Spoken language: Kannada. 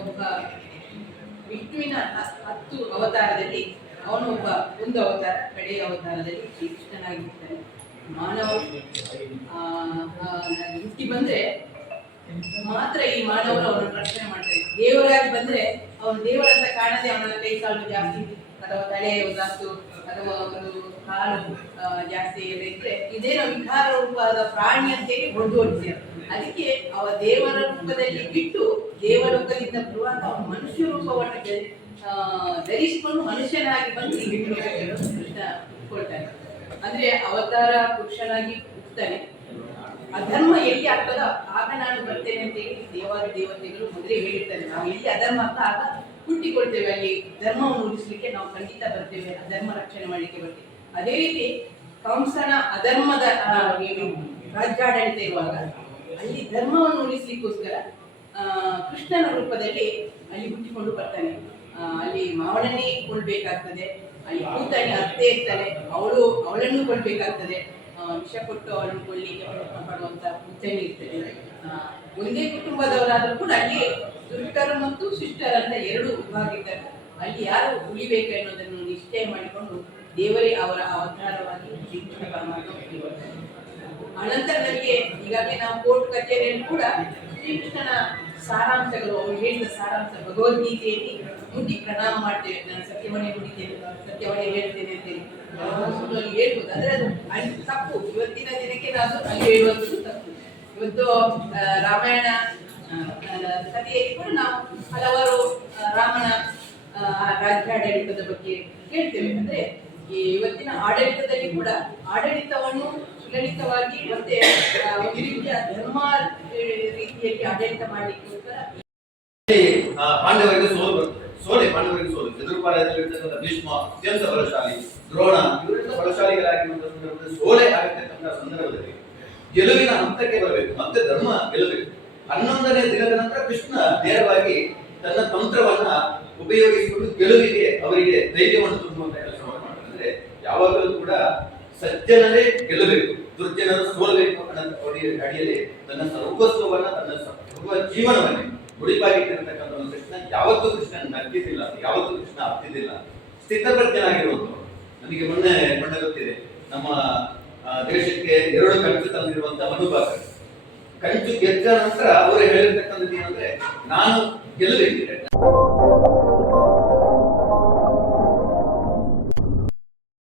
ಒಬ್ಬ ವಿಷ್ಣುವಿನ ಹತ್ತು ಅವತಾರದಲ್ಲಿ, ಅವನು ಒಬ್ಬ ಒಂದು ಅವತಾರ ಕಡೆಯ ಅವತಾರದಲ್ಲಿ ಶ್ರೀಕೃಷ್ಣನಾಗಿರ್ತಾನೆ. ಮಾನವ ಹುಟ್ಟಿ ಬಂದ್ರೆ ಮಾತ್ರ ಈ ಮಾನವರು ಅವನ ರಕ್ಷಣೆ ಮಾಡ್ತಾರೆ. ದೇವರಾಗಿ ಬಂದ್ರೆ ಅವನು ದೇವರಂತ ಕಾಣದೆ ಅವನ ಕೈ ಕಾಲು ಜಾಸ್ತಿ, ಅಥವಾ ತಲೆ ಜಾಸ್ತಿ ಅಥವಾ ಒಂದು ಕಾಲು ಜಾಸ್ತಿ ಇದ್ರೆ ಇದೇನೋ ವಿಕಾರ ರೂಪದ ಪ್ರಾಣಿ ಅಂತೇಳಿ ಹೊಡೆದು ಅದಕ್ಕೆ ಅವ ದೇವರ ರೂಪದಲ್ಲಿ ಬಿಟ್ಟು ದೇವಲೋಕದಿಂದ ಬರುವಾಗ ಮನುಷ್ಯ ರೂಪವನ್ನು ಧರಿಸಿಕೊಂಡು ಮನುಷ್ಯನಾಗಿ ಬಂದು ಈ ಕೃಷ್ಣ ಕೊಡ್ತಾನೆ ಅಂದ್ರೆ ಅವತಾರ ಪುರುಷನಾಗಿ ಹುಟ್ಟುತ್ತಾನೆ ಅಧರ್ಮ ಎಲ್ಲಿ ಆಗ್ತದೋ ಆಗ ನಾನು ಬರ್ತೇನೆ ಅಂತ ಹೇಳಿ ದೇವಾದ ದೇವತೆಗಳು ಮೊದಲೇ ಹೇಳಿರ್ತಾರೆ. ನಾವು ಎಲ್ಲಿ ಅಧರ್ಮ ಆಗ್ತಾ ಆಗ ಹುಟ್ಟಿಕೊಳ್ತೇವೆ. ಅಲ್ಲಿ ಧರ್ಮವನ್ನು ಉಳಿಸ್ಲಿಕ್ಕೆ ನಾವು ಖಂಡಿತ ಬರ್ತೇವೆ. ಅಧರ್ಮ ರಕ್ಷಣೆ ಮಾಡಲಿಕ್ಕೆ ಬರ್ತೇವೆ. ಅದೇ ರೀತಿ ಕಂಸನ ಅಧರ್ಮದ ಏನು ರಾಜ್ಯಾಡಳಿತ ಇರುವಾಗ ಅಲ್ಲಿ ಧರ್ಮವನ್ನು ಉಳಿಸ್ಲಿಕ್ಕೋಸ್ಕರ ಕೃಷ್ಣನ ರೂಪದಲ್ಲಿ ಅಲ್ಲಿ ಹುಟ್ಟಿಕೊಂಡು ಬರ್ತಾನೆ. ಅಲ್ಲಿ ಮಾವಳನ್ನೇ ಕೊಳ್ಬೇಕಾಗ್ತದೆ ಅಲ್ಲಿ ಕೂತಲ್ಲಿ ಅತ್ತೆ ಇರ್ತಾನೆ. ಅವಳು ಅವಳನ್ನು ಕೊಳ್ಬೇಕಾಗ್ತದೆ ವಿಷ ಕೊಟ್ಟು ಅವಳನ್ನು ಪ್ರಯತ್ನ ಪಡುವಂತ ಹುಚ್ಚನಿ ಇರ್ತದೆ ಒಂದೇ ಕುಟುಂಬದವರಾದ್ರೂ ಕೂಡ ಅಲ್ಲಿ ದುಷ್ಟರು ಮತ್ತು ಶಿಷ್ಟರು ಅಂತ ಎರಡು ಇದ್ದಾರೆ ಅಲ್ಲಿ ಯಾರು ಉಳಿಬೇಕು ಅನ್ನೋದನ್ನು ನಿಶ್ಚಯ ಮಾಡಿಕೊಂಡು ದೇವರೇ ಅವರ ಅವತಾರವಾಗಿ. ಅನಂತರ ನಮಗೆ ಈಗಾಗಲೇ ನಾವು ಕೋರ್ಟ್ ಕಚೇರಿಯಲ್ಲಿ ಕೂಡ ಶ್ರೀಕೃಷ್ಣನ ಸಾರಾಂಶಗಳು, ಅವರು ಹೇಳಿದ ಸಾರಾಂಶ ಭಗವದ್ಗೀತೆಯಲ್ಲಿ ಮುಟ್ಟಿ ಪ್ರಣಾಮ ಮಾಡ್ತೇವೆ ನಾನು ಸತ್ಯವನ್ನೇ ನುಡಿತೇನೆ ಸತ್ಯವನ್ನೇ ಹೇಳ್ತೇನೆ ಅಂತೇಳಿ. ಹೇಳ್ಬೋದು. ಅಂದ್ರೆ ಅದು ಅಲ್ಲಿ ತಪ್ಪು. ಇವತ್ತಿನ ದಿನಕ್ಕೆ ನಾನು ಅಲ್ಲಿ ಹೇಳುವಂಥದ್ದು ತಪ್ಪು. ಇವತ್ತು ರಾಮಾಯಣ ಕಥೆಯಲ್ಲಿ ಕೂಡ ನಾವು ಹಲವಾರು ರಾಮನ ರಾಜ್ಯಾಡಳಿತದ ಬಗ್ಗೆ ಹೇಳ್ತೇವೆ. ಅಂದ್ರೆ ಈ ಇವತ್ತಿನ ಆಡಳಿತದಲ್ಲಿ ಕೂಡ ಆಡಳಿತವನ್ನು ಸುಲಲಿತವಾಗಿ ಮತ್ತೆ ಒಂದು ರೀತಿಯ ಧರ್ಮ ರೀತಿಯಲ್ಲಿ ಆಡಳಿತ ಮಾಡಲಿಕ್ಕೋಸ್ಕರ ಆ, ಪಾಂಡವರಿಗೆ ಸೋಲು ಬರ್ತದೆ ಸೋಲೆ ಪಾಂಡವರಿಗೆ ಸೋಲು. ಎದುರುಪಾಳ್ಯದಲ್ಲಿರ್ತಕ್ಕಂಥ ಭೀಷ್ಮ ಅತ್ಯಂತ ಬಲಶಾಲಿ ದ್ರೋಣ ಇವರೆಲ್ಲ ಬಲಶಾಲಿಗಳಾಗಿರುವಂತಹ ಸಂದರ್ಭದಲ್ಲಿ ಸೋಲೆ ಆಗಿರ್ತಕ್ಕಂಥ ಸಂದರ್ಭದಲ್ಲಿ ಗೆಲುವಿನ ಹಂತಕ್ಕೆ ಬರಬೇಕು. ಮತ್ತೆ ಧರ್ಮ ಗೆಲ್ಲಬೇಕು. ಹನ್ನೊಂದನೇ ದಿನದ ನಂತರ ಕೃಷ್ಣ ನೇರವಾಗಿ ತನ್ನ ತಂತ್ರವನ್ನ ಉಪಯೋಗಿಸಿಕೊಂಡು ಗೆಲುವಿಗೆ ಅವರಿಗೆ ಧೈರ್ಯವನ್ನು ತುಂಬುವಂತ ಕೆಲಸವನ್ನು ಮಾಡ್ತಾರೆ ಯಾವಾಗಲೂ ಕೂಡ ಸಜ್ಜನರೇ ಗೆಲ್ಲಬೇಕು. ದುರ್ಜನರು ಸೋಲಬೇಕು ಅನ್ನೋ ಅಡಿ- ಅಡಿಯಲ್ಲಿ ತನ್ನ ಸರ್ವಸ್ವವನ್ನ ತನ್ನ ಸರ್ವ ಜೀವನವನ್ನೇ ಮುಡಿಪಾಗಿಟ್ಟಿರ್ತಕ್ಕಂಥ ಒಂದು ಕೃಷ್ಣ ಯಾವತ್ತೂ ಕೃಷ್ಣ ನಗ್ಗಿದ್ದಿಲ್ಲ ಯಾವತ್ತೂ ಕೃಷ್ಣ ಹತ್ತಿದ್ದಿಲ್ಲ ಸ್ಥಿತಪ್ರಜ್ಞನಾಗಿರುವಂತ ನನಗೆ ಮೊನ್ನೆ ಮೊನ್ನೆ ಗೊತ್ತಿದೆ, ನಮ್ಮ ದೇಶಕ್ಕೆ ಎರಡು ಕಂಚು ತಂದಿರುವಂತಹ ಮಧುಬಾಕರ್. ಕಂಚು ಗೆದ್ದ ನಂತರ ಅವರು ಹೇಳಿರ್ತಕ್ಕಂಥದ್ದು ಏನಂದ್ರೆ, ನಾನು ಗೆಲ್ಲಬೇಕಿದೆ.